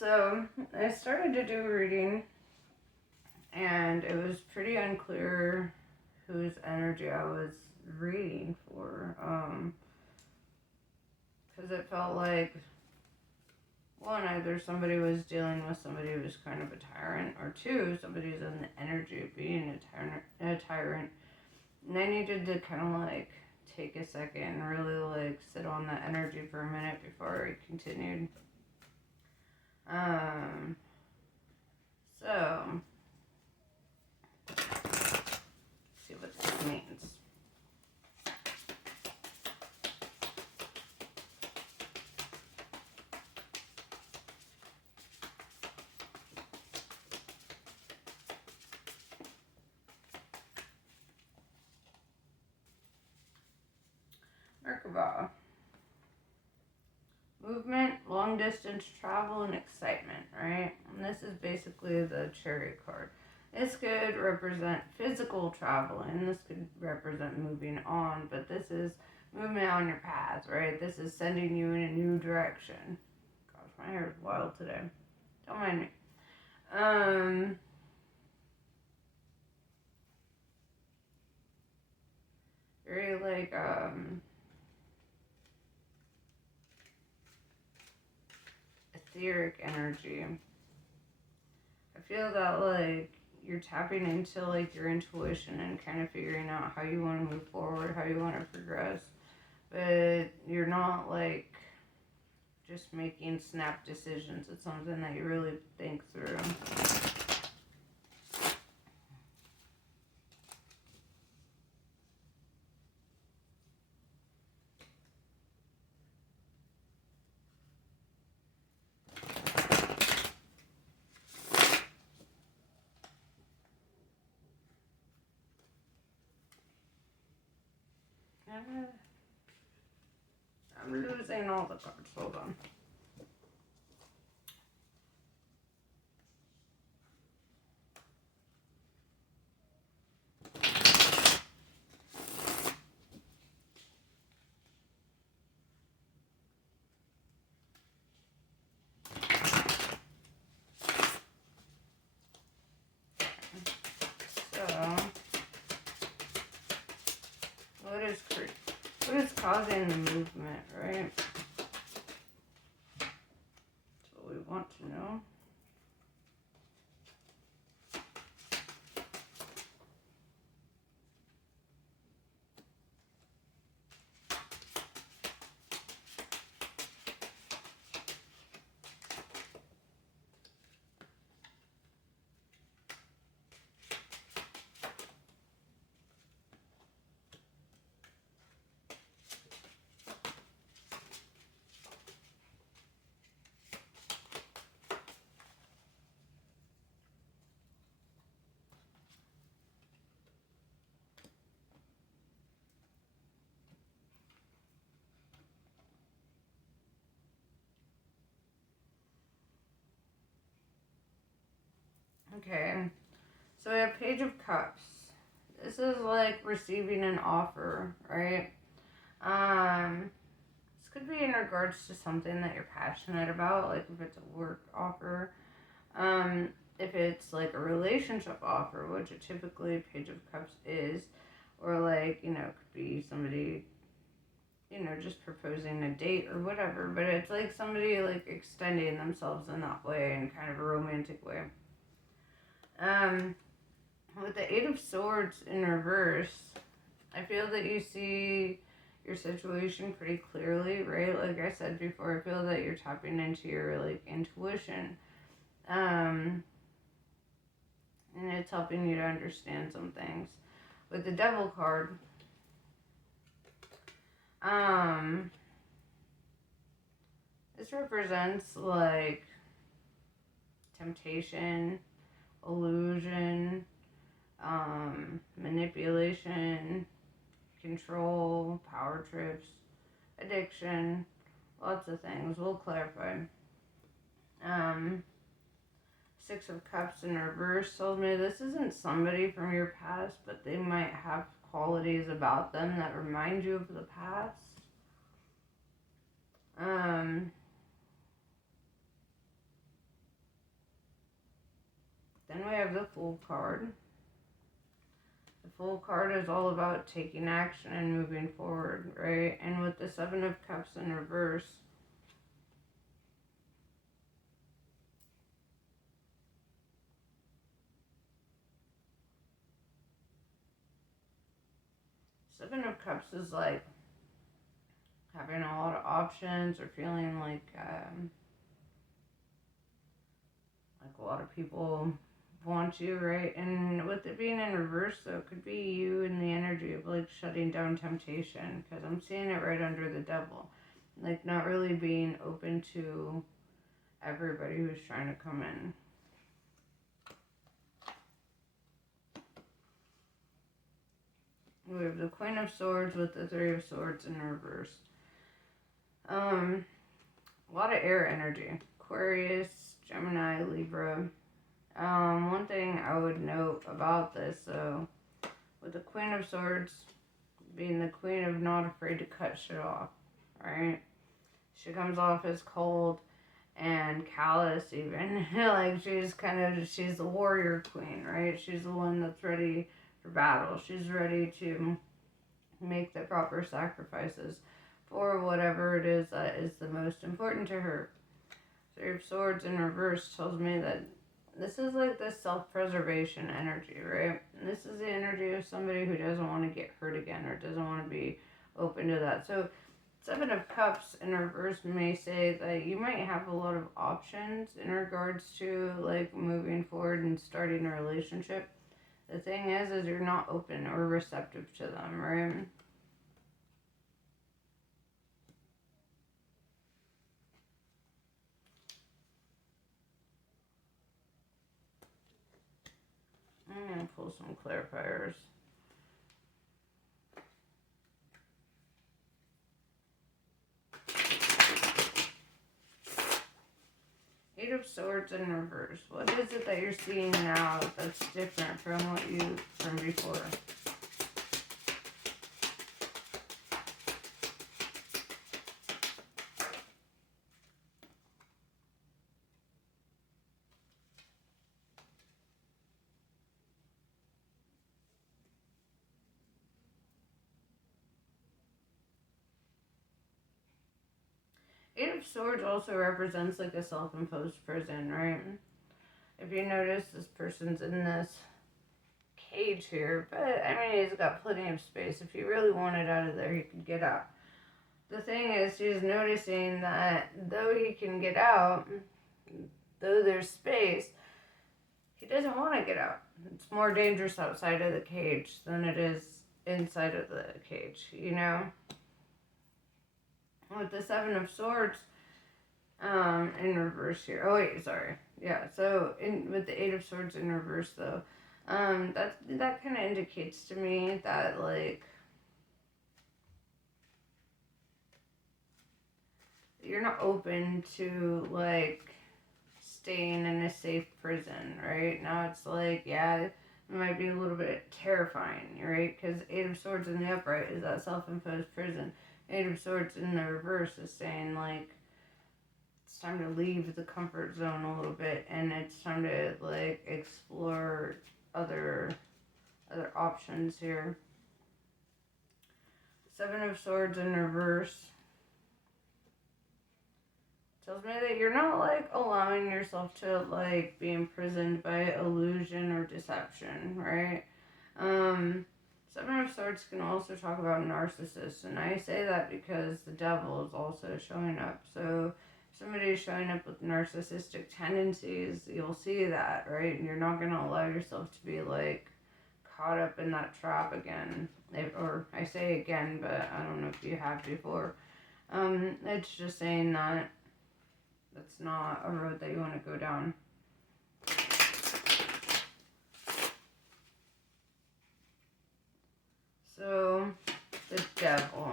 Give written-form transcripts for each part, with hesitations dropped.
So I started to do reading, and it was pretty unclear whose energy I was reading for. Because it felt like, one, either somebody was dealing with somebody who was kind of a tyrant, or two, somebody's in the energy of being a tyrant. And I needed to kind of like take a second and really like sit on that energy for a minute before I continued. Um, so, see what this means. Merkaba. Movement, long distance travel, and excitement, right? And this is basically the Chariot card. This could represent physical traveling. This could represent moving on, but this is movement on your path, right? This is sending you in a new direction. Gosh, my hair is wild today. Don't mind me. Very like, etheric energy. I feel that like you're tapping into like your intuition and kind of figuring out how you want to move forward, how you want to progress, but you're not like just making snap decisions. It's something that you really think through. I'm losing all the cards. Hold on. So, what is causing the movement, right? That's what we want to know. Okay, so we have Page of Cups. This is like receiving an offer, right? This could be in regards to something that you're passionate about, like if it's a work offer. If it's like a relationship offer, which it typically Page of Cups is, or like, it could be somebody, just proposing a date or whatever, but it's like somebody like extending themselves in that way, in kind of a romantic way. With the Eight of Swords in reverse, I feel that you see your situation pretty clearly, right? Like I said before, I feel that you're tapping into your like intuition. And it's helping you to understand some things. With the Devil card, this represents like temptation, illusion, manipulation, control, power trips, addiction, lots of things. We'll clarify. Six of Cups in reverse told me this isn't somebody from your past, but they might have qualities about them that remind you of the past. have the Fool card. The Fool card is all about taking action and moving forward, right? And with the Seven of Cups in reverse, Seven of Cups is like having a lot of options or feeling like a lot of people want you, right? And with it being in reverse, though, it could be you in the energy of like shutting down temptation, because I'm seeing it right under the Devil, like not really being open to everybody who's trying to come in. We have the Queen of Swords with the Three of Swords in reverse. A lot of air energy. Aquarius, Gemini, Libra. One thing I would note about this, though, with the Queen of Swords being the queen of not afraid to cut shit off, right? She comes off as cold and callous even. Like she's the warrior queen, right? She's the one that's ready for battle. She's ready to make the proper sacrifices for whatever it is that is the most important to her. Three of Swords in reverse tells me that this is like the self-preservation energy, right? And this is the energy of somebody who doesn't want to get hurt again or doesn't want to be open to that. So Seven of Cups in reverse may say that you might have a lot of options in regards to like moving forward and starting a relationship. The thing is you're not open or receptive to them, right? I'm going to pull some clarifiers. Eight of Swords in reverse. What is it that you're seeing now that's different from before? Eight of Swords also represents like a self-imposed prison, right? If you notice, this person's in this cage here, but I mean, he's got plenty of space. If he really wanted out of there, he could get out. The thing is, he's noticing that though he can get out, though there's space, he doesn't want to get out. It's more dangerous outside of the cage than it is inside of the cage, you know? With the Seven of Swords in reverse here. Oh wait, sorry. Yeah, so with the Eight of Swords in reverse though, that kind of indicates to me that like you're not open to like staying in a safe prison, right? Now it's like, yeah, it might be a little bit terrifying, right? Because Eight of Swords in the upright is that self-imposed prison. Eight of Swords in the reverse is saying like it's time to leave the comfort zone a little bit and it's time to like explore other options here. Seven of Swords in reverse tells me that you're not like allowing yourself to like be imprisoned by illusion or deception, right? Seven of Swords can also talk about narcissists, and I say that because the Devil is also showing up. So if somebody is showing up with narcissistic tendencies, you'll see that, right? And you're not going to allow yourself to be like caught up in that trap again. Or I say again, but I don't know if you have before. It's just saying that that's not a road that you want to go down. So, the Devil.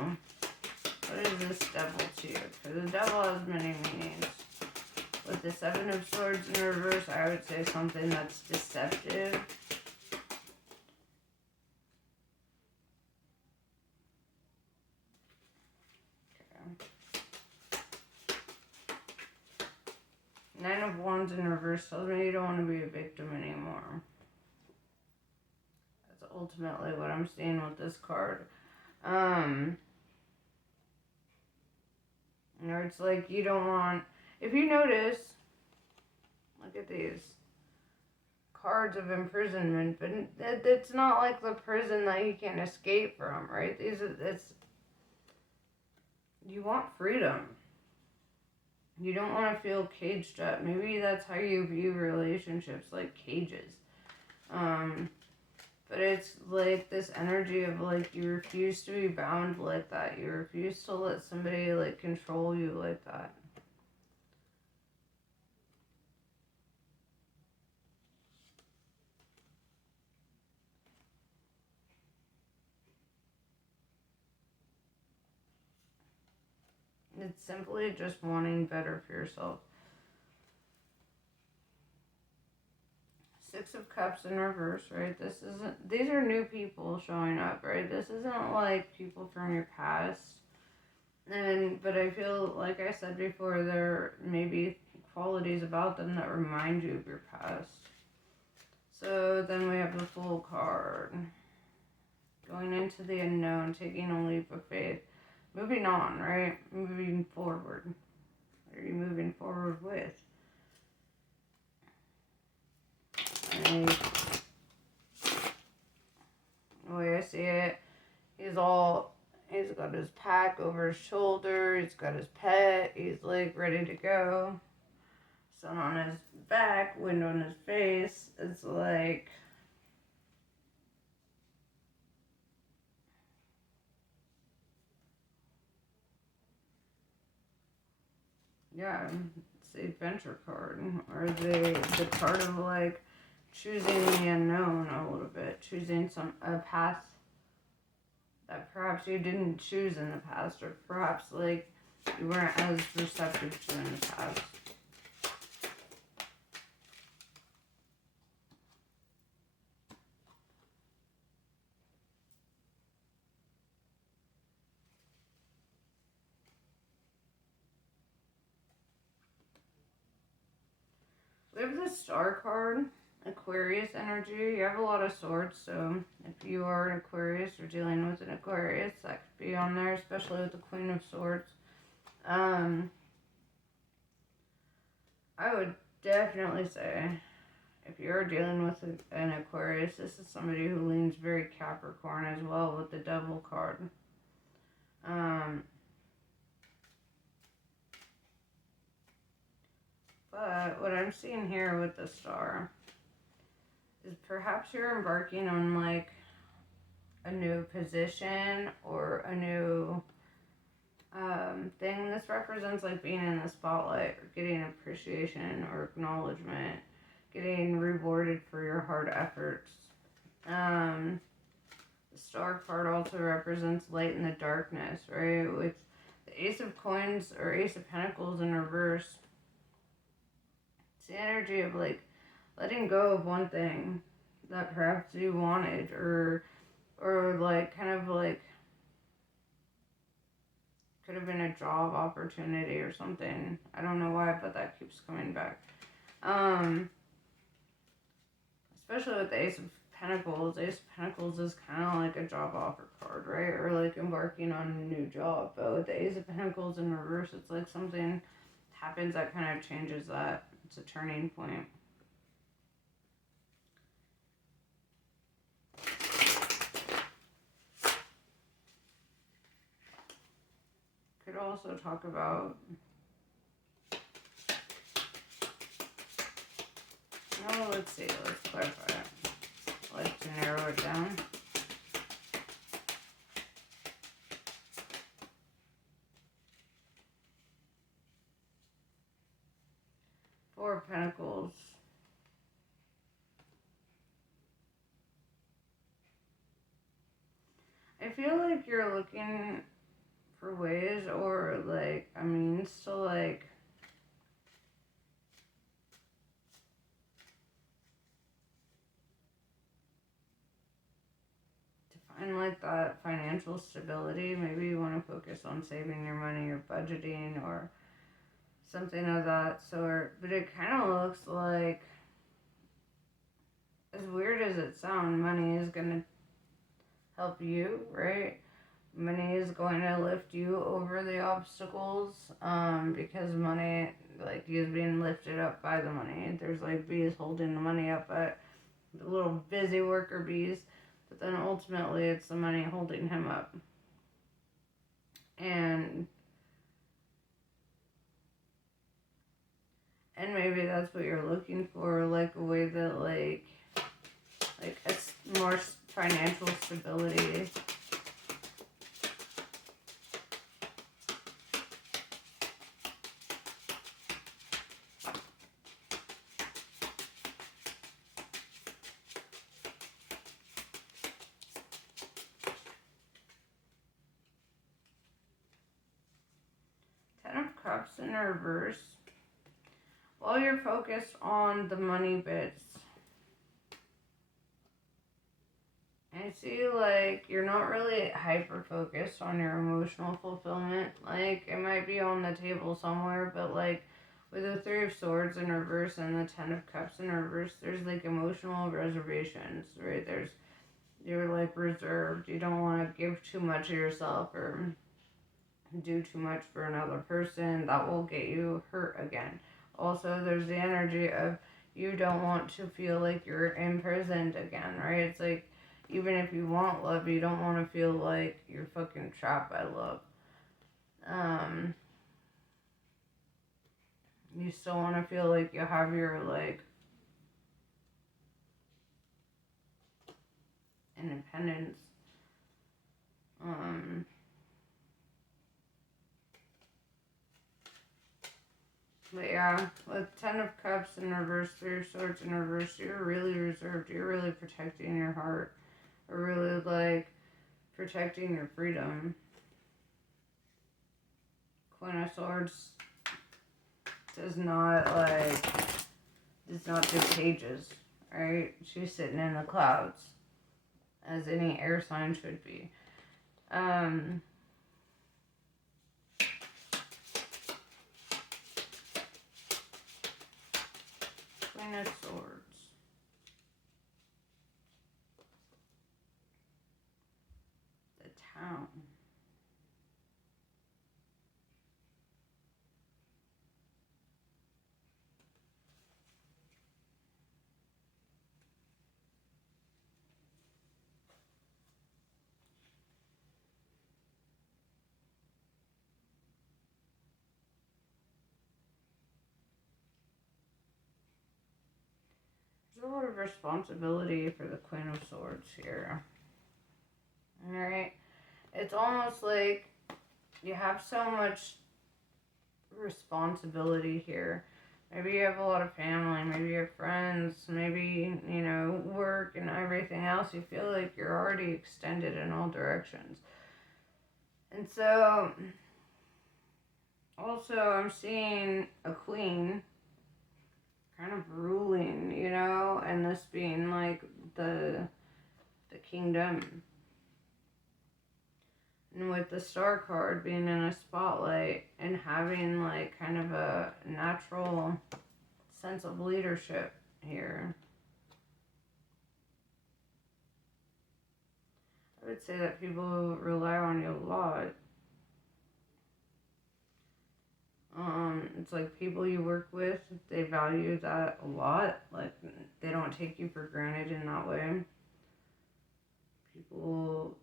What is this Devil to you? Because the Devil has many meanings. With the Seven of Swords in reverse, I would say something that's deceptive. Okay. Nine of Wands in reverse tells me you don't want to be a victim anymore. That's ultimately what I'm seeing with this card. It's like you don't want, if you notice, look at these cards of imprisonment, but it's not like the prison that you can escape from, right? You want freedom. You don't want to feel caged up. Maybe that's how you view relationships, like cages. But it's like this energy of like you refuse to be bound like that. You refuse to let somebody like control you like that. It's simply just wanting better for yourself. Six of Cups in reverse, right? These are new people showing up, right? This isn't like people from your past. But I feel, like I said before, there may be qualities about them that remind you of your past. So then we have the Fool card. Going into the unknown, taking a leap of faith. Moving on, right? Moving forward. What are you moving forward with? The way I see it, he's got his pack over his shoulder, he's got his pet, he's like ready to go. Sun on his back, wind on his face. It's like, yeah, it's the adventure card, or the card of like choosing the unknown a little bit, choosing a path that perhaps you didn't choose in the past, or perhaps like you weren't as receptive to in the past. We have the Star card, Aquarius energy. You have a lot of swords, so if you are an Aquarius or dealing with an Aquarius, that could be on there, especially with the Queen of Swords. I would definitely say, if you're dealing with an Aquarius, this is somebody who leans very Capricorn as well with the Devil card. But what I'm seeing here with the Star is perhaps you're embarking on like a new position or a new thing. This represents like being in the spotlight or getting appreciation or acknowledgement, getting rewarded for your hard efforts. The Star card also represents light in the darkness, right? With the Ace of Coins or Ace of Pentacles in reverse, it's the energy of like letting go of one thing that perhaps you wanted, or like kind of like could have been a job opportunity or something. I don't know why, but that keeps coming back. Especially with the Ace of Pentacles. Ace of Pentacles is kind of like a job offer card, right? Or like embarking on a new job. But with the Ace of Pentacles in reverse, it's like something happens that kind of changes that. It's a turning point. Could also talk about, no, let's see, let's clarify it. I like to narrow it down. Four of Pentacles. I feel like you're looking for ways or like a means to like find like that financial stability. Maybe you want to focus on saving your money or budgeting or something of that sort. But it kind of looks like, as weird as it sounds, money is going to help you, right? Money is going to lift you over the obstacles, because money, like, is being lifted up by the money. There's like bees holding the money up, but the little busy worker bees, but then ultimately it's the money holding him up. And maybe that's what you're looking for, like a way that like it's more financial stability. Ten of Cups in reverse. While you're focused on the money bits, I see like you're not really hyper focused on your emotional fulfillment. Like it might be on the table somewhere, but like with the Three of Swords in reverse and the Ten of Cups in reverse, there's like emotional reservations, right? You're like reserved. You don't want to give too much of yourself or do too much for another person. That will get you hurt again. Also, there's the energy of you don't want to feel like you're imprisoned again, right? It's like, even if you want love, you don't want to feel like you're fucking trapped by love. You still want to feel like you have your, like, independence. But yeah, with Ten of Cups in reverse, Three of Swords in reverse, you're really reserved. You're really protecting your heart. Or really, like, protecting your freedom. Queen of Swords does not do pages, right? She's sitting in the clouds, as any air sign should be. Queen of Swords. The Town. There's a lot of responsibility for the Queen of Swords here. Alright? It's almost like you have so much responsibility here. Maybe you have a lot of family, maybe you have friends, maybe, work and everything else. You feel like you're already extended in all directions. And so, also, I'm seeing a queen kind of ruling, and this being like the kingdom. And with the Star card being in a spotlight and having like kind of a natural sense of leadership here, I would say that people rely on you a lot. It's like people you work with, they value that a lot. Like, they don't take you for granted in that way. People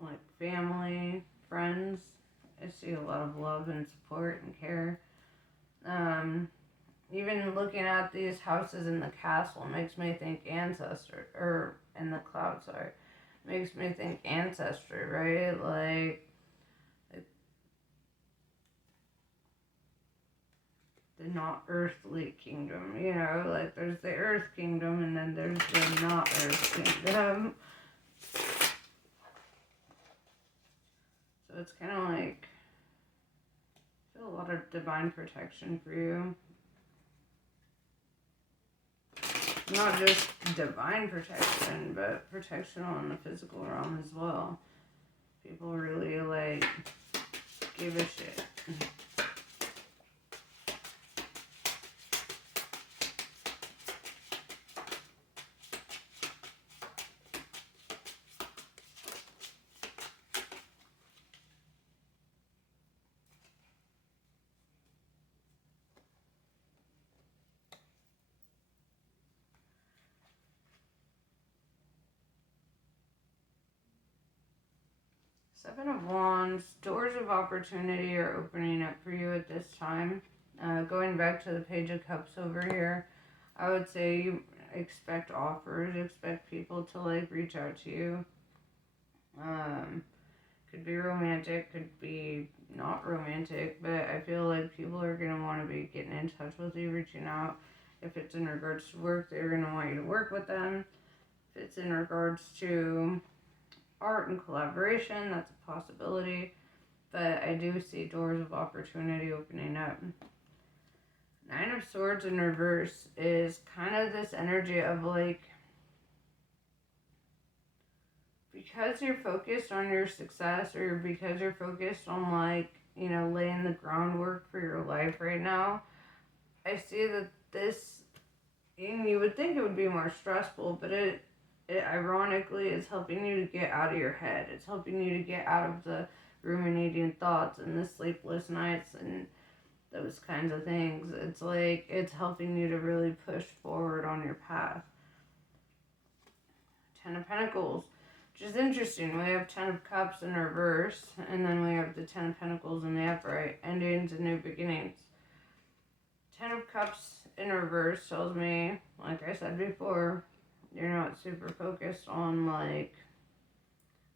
like family, friends, I see a lot of love and support and care. Even looking at these houses in the castle makes me think ancestry, or in the cloud, sorry, makes me think ancestry, right? Like the not earthly kingdom, like there's the earth kingdom and then there's the not earth kingdom. So it's kind of like, I feel a lot of divine protection for you. Not just divine protection, but protection on the physical realm as well. People really, like, give a shit. Seven of Wands, doors of opportunity are opening up for you at this time. Going back to the Page of Cups over here, I would say you expect offers, expect people to like reach out to you. Could be romantic, could be not romantic, but I feel like people are going to want to be getting in touch with you, reaching out. If it's in regards to work, they're going to want you to work with them. If it's in regards to art and collaboration, that's a possibility. But I do see doors of opportunity opening up. Nine of Swords in reverse is kind of this energy of like, because you're focused on your success, or because you're focused on like, you know, laying the groundwork for your life right now, I see that this, and you would think it would be more stressful, but it ironically is helping you to get out of your head. It's helping you to get out of the ruminating thoughts and the sleepless nights and those kinds of things. It's like, it's helping you to really push forward on your path. Ten of Pentacles, which is interesting. We have Ten of Cups in reverse, and then we have the Ten of Pentacles in the upright, endings and new beginnings. Ten of Cups in reverse tells me, like I said before, you're not super focused on like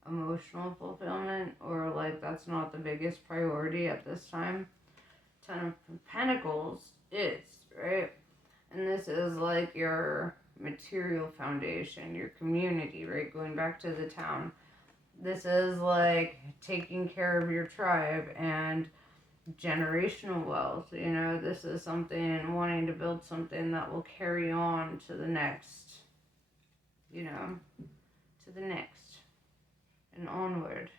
emotional fulfillment, or like that's not the biggest priority at this time. Ten of Pentacles is, right? And this is like your material foundation, your community, right? Going back to the town. This is like taking care of your tribe and generational wealth. You know, this is something, wanting to build something that will carry on to the next, you know, to the next and onward.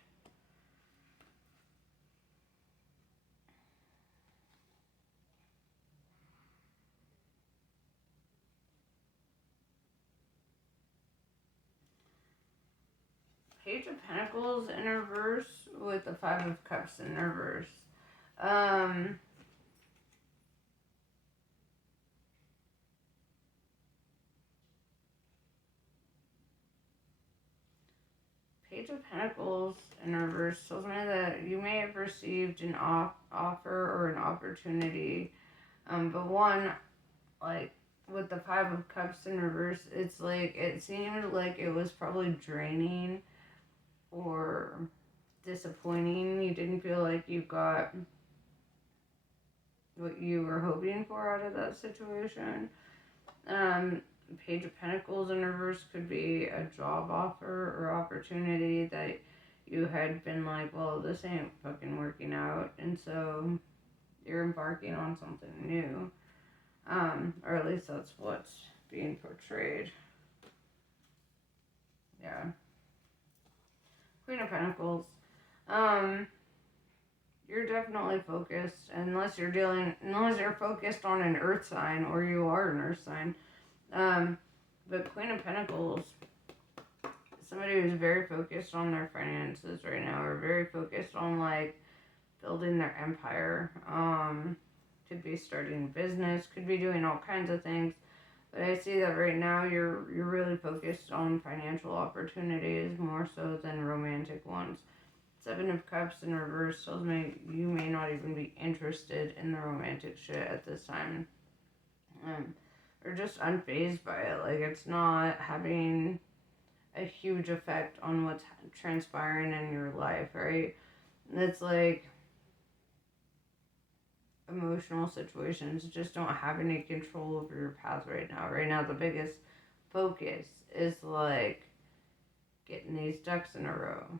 Page of Pentacles in reverse with the Five of Cups in reverse. Page of Pentacles in reverse tells me that you may have received an offer or an opportunity. But one, like, with the Five of Cups in reverse, it's like, it seemed like it was probably draining or disappointing. You didn't feel like you got what you were hoping for out of that situation. Page of Pentacles in reverse could be a job offer or opportunity that you had been like, well, this ain't fucking working out, and so you're embarking on something new. Or at least that's what's being portrayed. Yeah. Queen of Pentacles. You're definitely focused, unless you're focused on an earth sign, or you are an earth sign. But Queen of Pentacles, somebody who's very focused on their finances right now, or very focused on like building their empire. Could be starting a business, could be doing all kinds of things. But I see that right now you're really focused on financial opportunities more so than romantic ones. Seven of Cups in reverse tells me you may not even be interested in the romantic shit at this time. Or just unfazed by it. Like, it's not having a huge effect on what's transpiring in your life, right? It's like emotional situations just don't have any control over your path right now. Right now, the biggest focus is like getting these ducks in a row.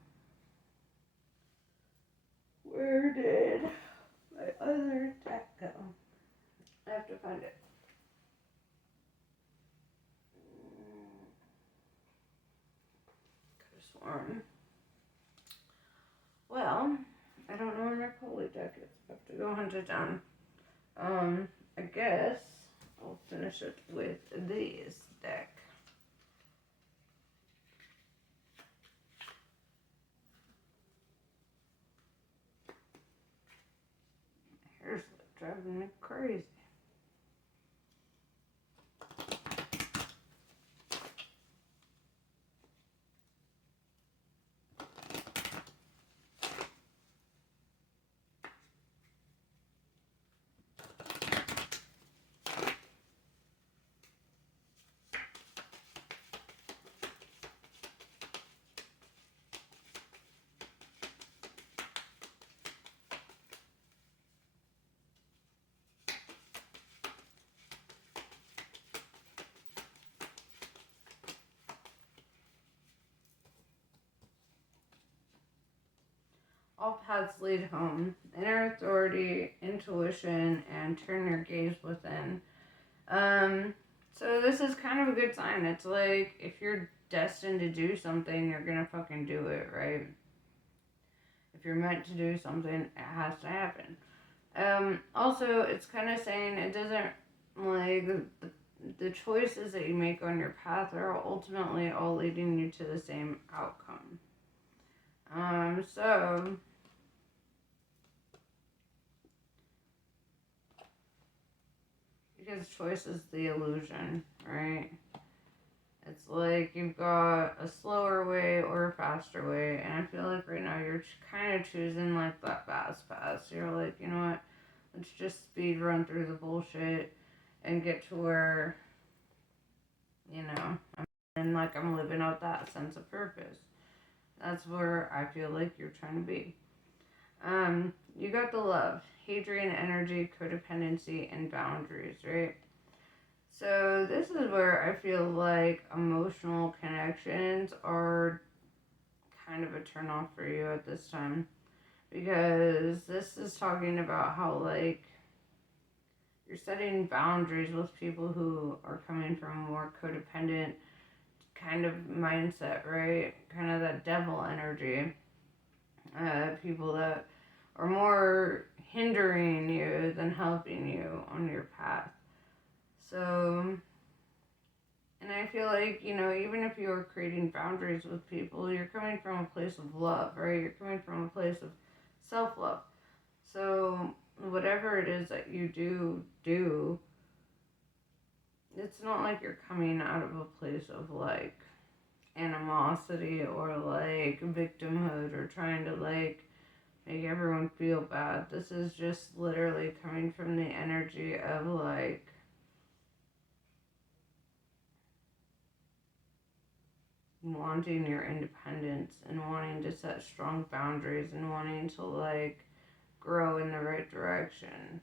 Where did my other deck go? I have to find it. Could have sworn. Well, I don't know where my Coley deck is. I have to go hunt it down. I guess I'll finish it with this deck. Here's what's driving me crazy. All paths lead home. Inner authority, intuition, and turn your gaze within. Um, so this is kind of a good sign. It's like if you're destined to do something, you're gonna fucking do it, right? If you're meant to do something, it has to happen. Also, it's kind of saying it doesn't like the choices that you make on your path are ultimately all leading you to the same outcome. So because choice is the illusion, right? It's like you've got a slower way or a faster way, and I feel like right now you're kind of choosing like that fast pass. You're like, you know what? Let's just speed run through the bullshit and get to where, you know, and like I'm living out that sense of purpose. That's where I feel like you're trying to be. You got the love, Hadrian energy, codependency, and boundaries, right? So this is where I feel like emotional connections are kind of a turnoff for you at this time because this is talking about how like you're setting boundaries with people who are coming from a more codependent kind of mindset, right? Kind of that devil energy. People that are more hindering you than helping you on your path. So, and I feel like, you know, even if you're creating boundaries with people, you're coming from a place of love, right? You're coming from a place of self love. So, whatever it is that you do, it's not like you're coming out of a place of like animosity or like victimhood or trying to like make everyone feel bad. This is just literally coming from the energy of like wanting your independence and wanting to set strong boundaries and wanting to like grow in the right direction.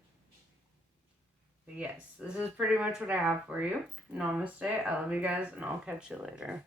But yes, this is pretty much what I have for you. Namaste. I love you guys, and I'll catch you later.